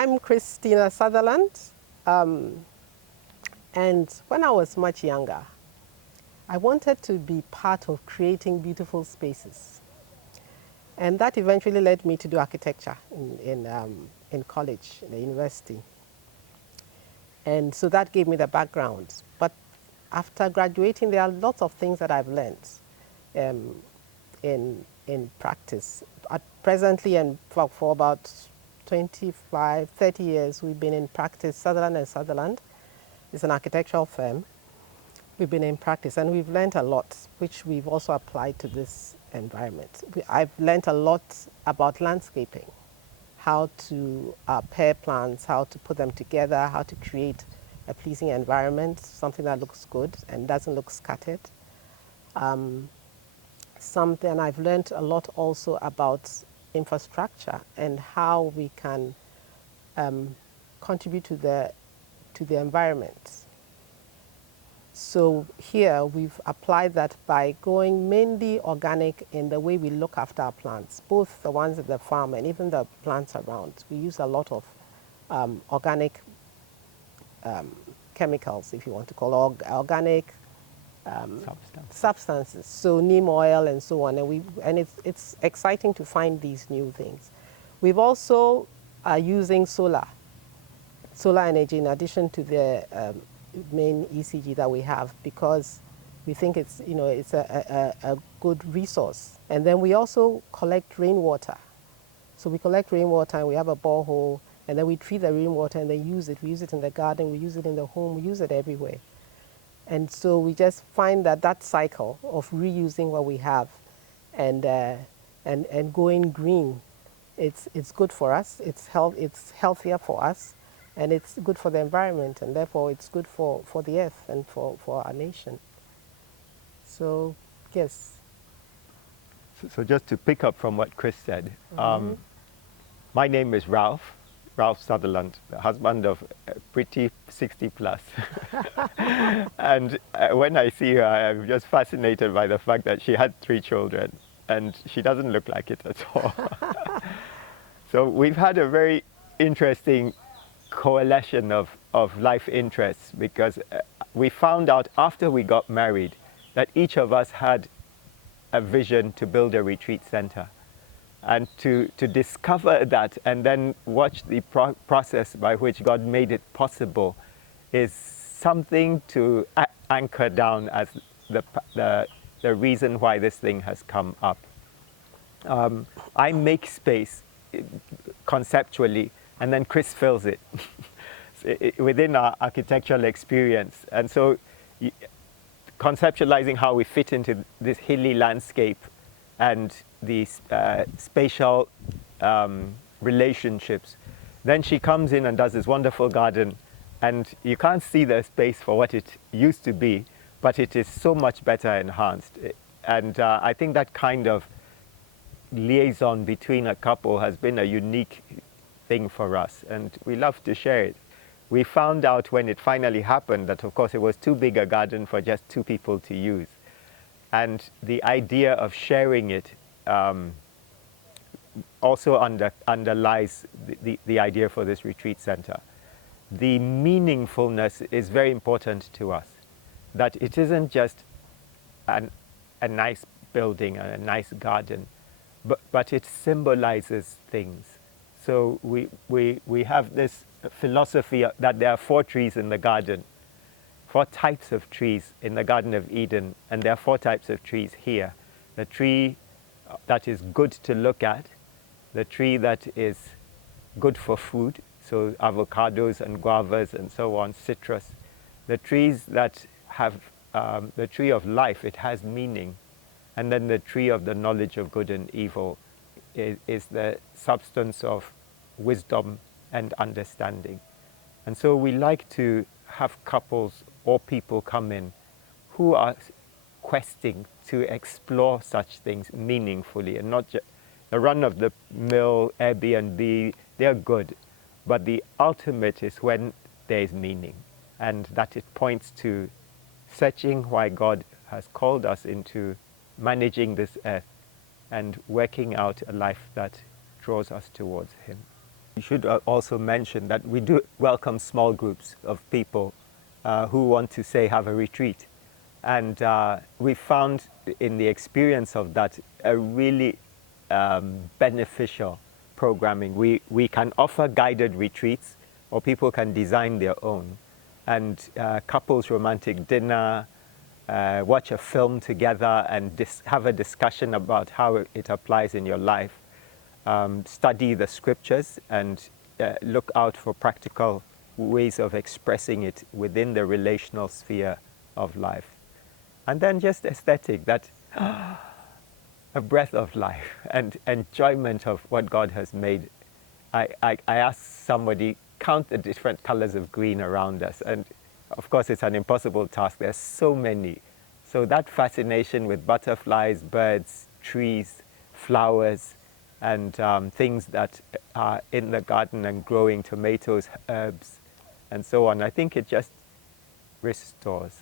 I'm Christina Sutherland, and when I was much younger, I wanted to be part of creating beautiful spaces. And that eventually led me to do architecture in college, in the university. And so that gave me the background. But after graduating, there are lots of things that I've learned um, in practice. Presently, and for about 25, 30 years, we've been in practice. Sutherland and Sutherland is an architectural firm. We've been in practice and we've learned a lot, which we've also applied to this environment. I've learned a lot about landscaping, how to pair plants, how to put them together, how to create a pleasing environment, something that looks good and doesn't look scattered. Something I've learned a lot also about infrastructure and how we can contribute to the environment. So here we've applied that by going mainly organic in the way we look after our plants, both the ones at the farm and even the plants around. We use a lot of organic chemicals, if you want to call it, organic substances. So neem oil and so on, and it's exciting to find these new things. We've also are using solar energy in addition to the main ECG that we have, because we think it's a good resource. And then we also collect rainwater. So we collect rainwater and we have a borehole, and then we treat the rainwater and then use it. We use it in the garden, we use it in the home, we use it everywhere. And so we just find that cycle of reusing what we have and going green, it's good for us. It's healthier for us, and it's good for the environment, and therefore it's good for the earth and for our nation. So, yes. So just to pick up from what Chris said, my name is Ralph Sutherland, the husband of a pretty 60 plus. And when I see her, I'm just fascinated by the fact that she had 3 children, and she doesn't look like it at all. So we've had a very interesting coalition of life interests, because we found out after we got married that each of us had a vision to build a retreat center. And to discover that and then watch the process by which God made it possible is something to anchor down as the reason why this thing has come up. I make space conceptually, and then Chris fills it within our architectural experience. And so conceptualizing how we fit into this hilly landscape and the spatial relationships. Then she comes in and does this wonderful garden, and you can't see the space for what it used to be, but it is so much better enhanced. And I think that kind of liaison between a couple has been a unique thing for us, and we love to share it. We found out when it finally happened that, of course, it was too big a garden for just 2 people to use. And the idea of sharing it also underlies the idea for this retreat center. The meaningfulness is very important to us, that it isn't just a nice building and a nice garden, but it symbolizes things. So we have this philosophy that there are 4 trees in the garden, 4 types of trees in the Garden of Eden, and there are 4 types of trees here. The tree that is good to look at, the tree that is good for food, so avocados and guavas and so on, citrus. The trees that have the tree of life, it has meaning. And then the tree of the knowledge of good and evil is the substance of wisdom and understanding. And so we like to have couples or people come in who are questing to explore such things meaningfully, and not just the run-of-the-mill Airbnb. They're good, but the ultimate is when there is meaning, and that it points to searching why God has called us into managing this earth and working out a life that draws us towards Him. You should also mention that we do welcome small groups of people who want to, say, have a retreat. And we found in the experience of that a really beneficial programming. We can offer guided retreats, or people can design their own. And couples romantic dinner, watch a film together and have a discussion about how it applies in your life. Study the scriptures and look out for practical ways of expressing it within the relational sphere of life. And then just aesthetic, that a breath of life and enjoyment of what God has made. I asked somebody, count the different colors of green around us. And of course, it's an impossible task. There's so many. So that fascination with butterflies, birds, trees, flowers, and things that are in the garden and growing, tomatoes, herbs, and so on, I think it just restores.